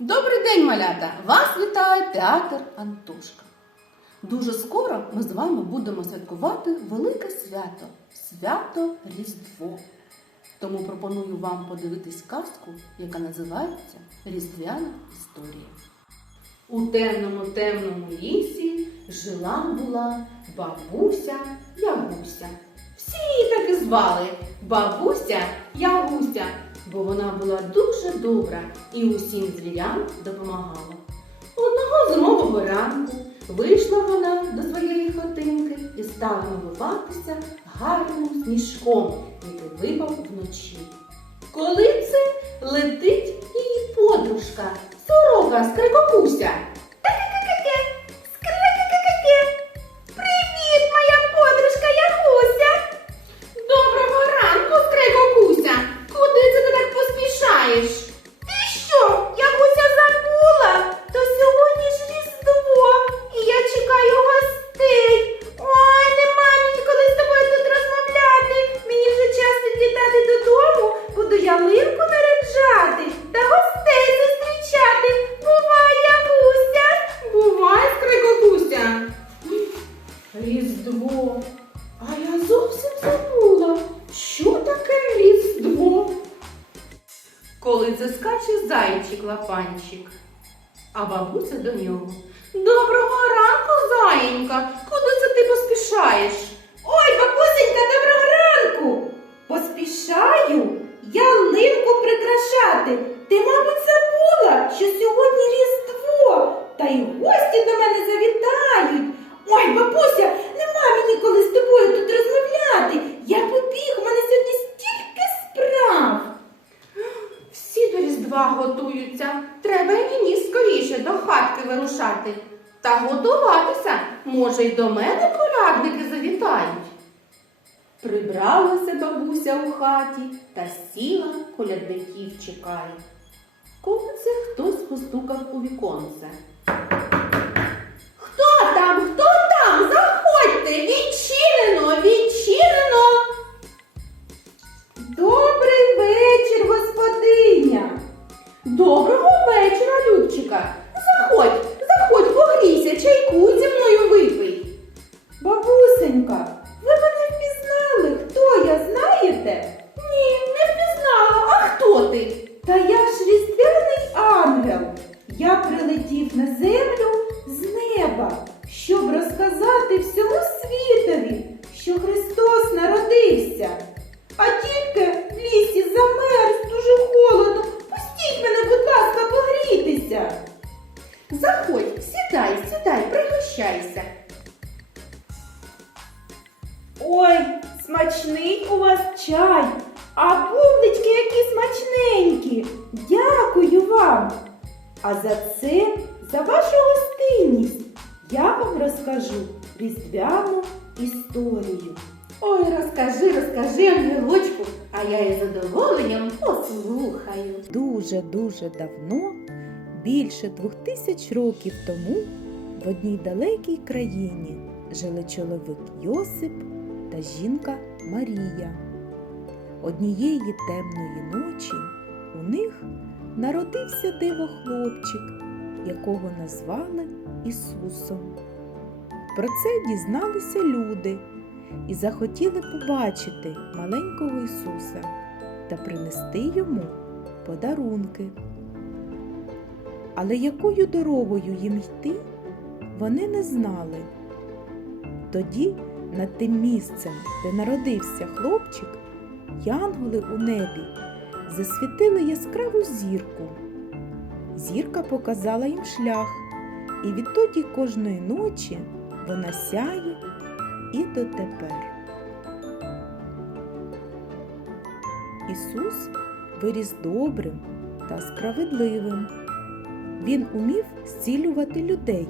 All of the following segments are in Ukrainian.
Добрий день, малята! Вас вітає театр Антошка. Дуже скоро ми з вами будемо святкувати велике свято свято Різдво. Тому пропоную вам подивитись казку, яка називається Різдвяна історія. У темному темному лісі жила була бабуся Ягуся. Всі її так і звали бабуся Ягуся, бо вона була дуже добра і усім звірям допомагала. Одного зимового ранку вийшла вона до своєї хатинки і стала милуватися гарним сніжком, який випав вночі. Коли це летить її подружка, сорока скрикокуся. Різдво. А я зовсім забула, що таке Різдво. Коли це скаче зайчик лапанчик, а бабуся до нього. Доброго ранку, заєнька. Куди це ти поспішаєш? Ой, бабусенька, доброго ранку! Поспішаю ялинку прикрашати. Ти, мабуть, забула, що сьогодні Різдво, та й гості до мене завітають. Ой, бабуся, нема мені коли з тобою тут розмовляти. Я побіг, у мене сьогодні стільки справ. Всі до Різдва готуються. Треба й мені скоріше до хатки вирушати. Та готуватися, може, й до мене колядники завітають. Прибралася бабуся у хаті та сіла колядників чекає. Коли це хтось постукав у віконце. Щоб розказати всьому світові, що Христос народився. А тільки в лісі замерз дуже холодно. Пустіть мене, будь ласка, погрітися. Заходь, сідай, сідай, пригощайся. Ой, смачний у вас чай, а бублички які смачненькі. Дякую вам. А за це, за вашу вам розкажу різдвяну історію. Ой, розкажи, розкажи, Ангелочку, а я із задоволенням послухаю. Дуже-дуже давно, більше двох тисяч років тому, в одній далекій країні жили чоловік Йосип та жінка Марія. Однієї темної ночі у них народився диво хлопчик, якого назвали Ісусом. Про це дізналися люди і захотіли побачити маленького Ісуса та принести йому подарунки. Але якою дорогою їм йти, вони не знали. Тоді над тим місцем, де народився хлопчик, янголи у небі засвітили яскраву зірку. Зірка показала їм шлях, і відтоді кожної ночі вона сяє і дотепер. Ісус виріс добрим та справедливим. Він умів зцілювати людей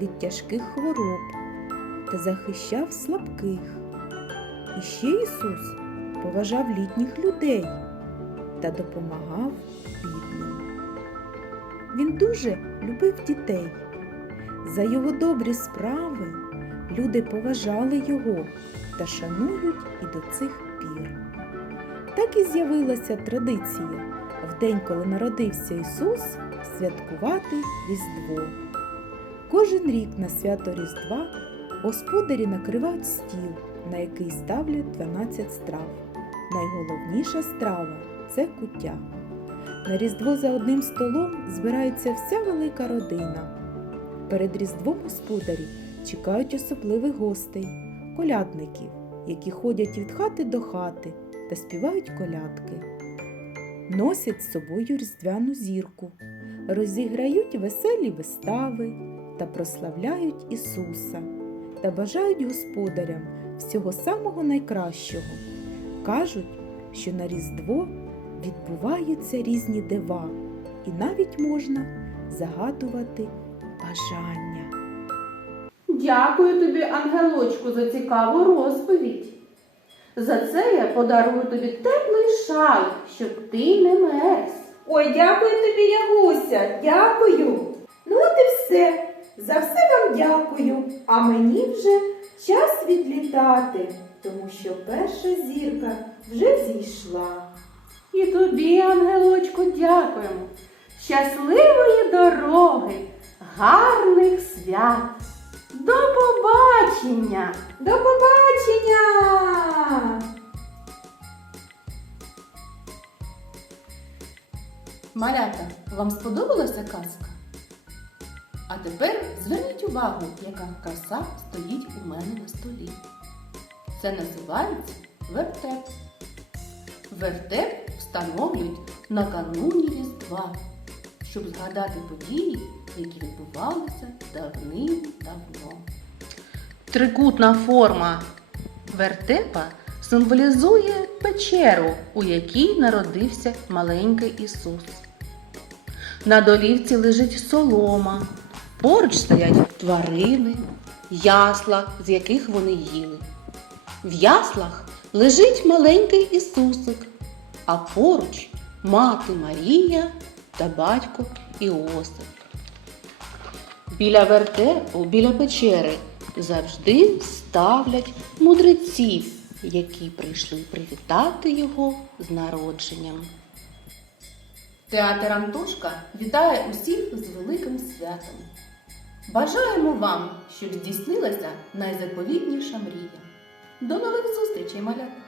від тяжких хвороб та захищав слабких. І ще Ісус поважав літніх людей та допомагав бідним. Він дуже любив дітей. За його добрі справи люди поважали його та шанують і до цих пір. Так і з'явилася традиція в день, коли народився Ісус, святкувати Різдво. Кожен рік на свято Різдва господарі накривають стіл, на який ставлять 12 страв. Найголовніша страва це куття. На Різдво за одним столом збирається вся велика родина. Перед Різдвом господарі чекають особливих гостей, колядників, які ходять від хати до хати та співають колядки. Носять з собою різдвяну зірку, розіграють веселі вистави та прославляють Ісуса та бажають господарям всього самого найкращого. Кажуть, що на Різдво відбуваються різні дива, і навіть можна загадувати бажання. Дякую тобі, ангелочку, за цікаву розповідь. За це я подарую тобі теплий шал, щоб ти не мерз. Ой, дякую тобі, Ягуся, дякую. Ну от і все. За все вам дякую. А мені вже час відлітати, тому що перша зірка вже зійшла. І тобі, ангелочку, дякуємо. Щасливої дороги, гарних свят. До побачення! До побачення! Малята, вам сподобалася казка? А тепер зверніть увагу, яка краса стоїть у мене на столі. Це називається вертеп. Вертеп встановлюють накануні Різдва, щоб згадати події, які відбувалися давним-давно. Трикутна форма вертепа символізує печеру, у якій народився маленький Ісус. На долівці лежить солома, поруч стоять тварини, ясла, з яких вони їли. В яслах лежить маленький Ісусик, а поруч мати Марія та батько Іосип. Біля вертепу, біля печери завжди ставлять мудреців, які прийшли привітати його з народженням. Театр Антошка вітає усіх з великим святом. Бажаємо вам, щоб здійснилася найзаповітніша мрія. До нових зустрічей, малята!